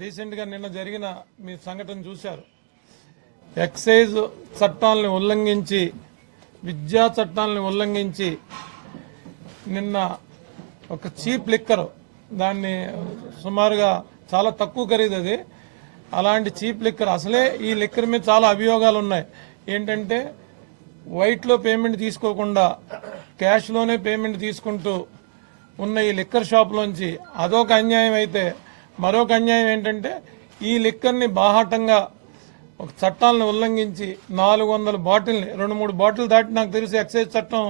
రీసెంట్గా నిన్న జరిగిన మీ సంఘటన చూశారు. ఎక్సైజ్ చట్టాలను ఉల్లంఘించి, విద్యా చట్టాలను ఉల్లంఘించి నిన్న ఒక చీప్ లిక్కర్, దాన్ని సుమారుగా చాలా తక్కువ ఖరీదు అది. అలాంటి చీప్ లిక్కర్, అసలే ఈ లిక్కర్ మీద చాలా అభియోగాలు ఉన్నాయి. ఏంటంటే వైట్లో పేమెంట్ తీసుకోకుండా క్యాష్లోనే పేమెంట్ తీసుకుంటూ ఉన్న ఈ లిక్కర్ షాప్లోంచి అదొక అన్యాయం అయితే, మరొక అన్యాయం ఏంటంటే ఈ లిక్కర్ని బాహాటంగా ఒక చట్టాలను ఉల్లంఘించి 400 బాటిల్ని, 2-3 బాటిల్ దాటి నాకు తెలిసి ఎక్సైజ్ చట్టం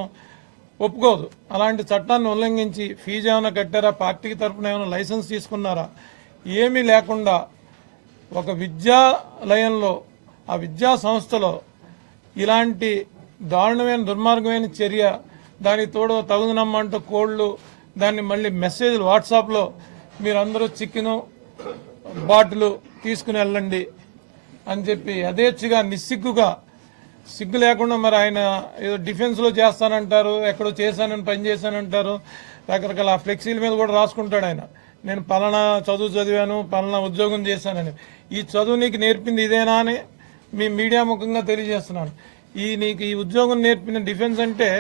ఒప్పుకోదు. అలాంటి చట్టాన్ని ఉల్లంఘించి ఫీజు ఏమైనా కట్టారా, పార్టీకి తరఫున ఏమైనా లైసెన్స్ తీసుకున్నారా, ఏమీ లేకుండా ఒక విద్యాలయంలో, ఆ విద్యా సంస్థలో ఇలాంటి దారుణమైన దుర్మార్గమైన చర్య, దానికి తోడు తగుదనమ్మంటూ కోళ్ళు, దాన్ని మళ్ళీ మెసేజ్లు వాట్సాప్లో మీరందరూ చికెను బాటిల్ తీసుకుని వెళ్ళండి అని చెప్పి యథేచ్ఛగా నిస్సిగ్గుగా, సిగ్గు లేకుండా మరి ఆయన ఏదో డిఫెన్స్లో చేస్తానంటారు, ఎక్కడో చేశానని పని చేశానంటారు, రకరకాల ఫ్లెక్సీల మీద కూడా రాసుకుంటాడు ఆయన. నేను పలానా చదువు చదివాను, పలానా ఉద్యోగం చేశానని. ఈ చదువు నీకు నేర్పింది ఇదేనా అని మీ మీడియా ముఖంగా తెలియజేస్తున్నాను. నీకు ఈ ఉద్యోగం నేర్పిన డిఫెన్స్ అంటే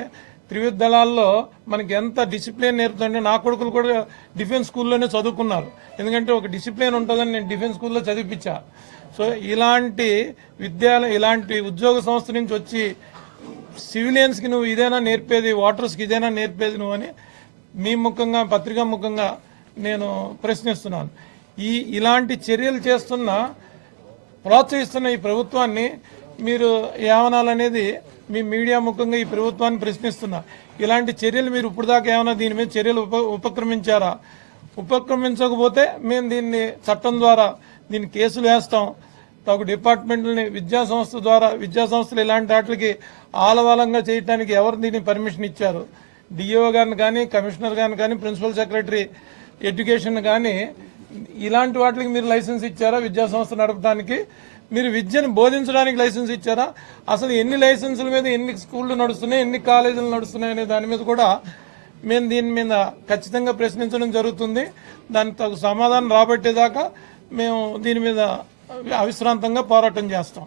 త్రివిధ దళాల్లో మనకి ఎంత డిసిప్లిన్ నేర్పుతుంటే, నా కొడుకులు కూడా డిఫెన్స్ స్కూల్లోనే చదువుకున్నారు. ఎందుకంటే ఒక డిసిప్లిన్ ఉంటుందని నేను డిఫెన్స్ స్కూల్లో చదివించా. సో ఇలాంటి ఇలాంటి ఉద్యోగ సంస్థ నుంచి వచ్చి సివిలియన్స్కి నువ్వు ఇదేనా నేర్పేది, వాటర్స్కి ఇదేనా నేర్పేది నువ్వు అని మీ ముఖంగా, పత్రికా ముఖంగా నేను ప్రశ్నిస్తున్నాను. ఇలాంటి చర్యలు ప్రోత్సహిస్తున్న ఈ ప్రభుత్వాన్ని మీరు ఏమనాలనేది మీ మీడియా ముఖంగా ఈ ప్రభుత్వాన్ని ప్రశ్నిస్తున్నా. ఇలాంటి చర్యలు మీరు ఇప్పుడు దాకా ఏమైనా దీని మీద చర్యలు ఉపక్రమించారా? ఉపక్రమించకపోతే మేము దీన్ని చట్టం ద్వారా దీన్ని కేసులు వేస్తాం. ఒక డిపార్ట్మెంట్ని విద్యా సంస్థలు ఇలాంటి వాటికి ఆలవాలంగా చేయడానికి ఎవరు దీన్ని పర్మిషన్ ఇచ్చారు? డిఓ గారిని కానీ, కమిషనర్ గారిని కానీ, ప్రిన్సిపల్ సెక్రటరీ ఎడ్యుకేషన్ కానీ ఇలాంటి వాటికి మీరు లైసెన్స్ ఇచ్చారా? విద్యా సంస్థ నడపడానికి మీరు విద్యను బోధించడానికి లైసెన్స్ ఇచ్చారా? అసలు ఎన్ని లైసెన్సుల మీద ఎన్ని స్కూళ్ళు నడుస్తున్నాయి, ఎన్ని కాలేజీలు నడుస్తున్నాయి అనే దాని మీద కూడా మేము దీని మీద ఖచ్చితంగా ప్రశ్నించడం జరుగుతుంది. దానికి తగు సమాధానం రాబట్టేదాకా మేము దీని మీద అవిశ్రాంతంగా పోరాటం చేస్తాం.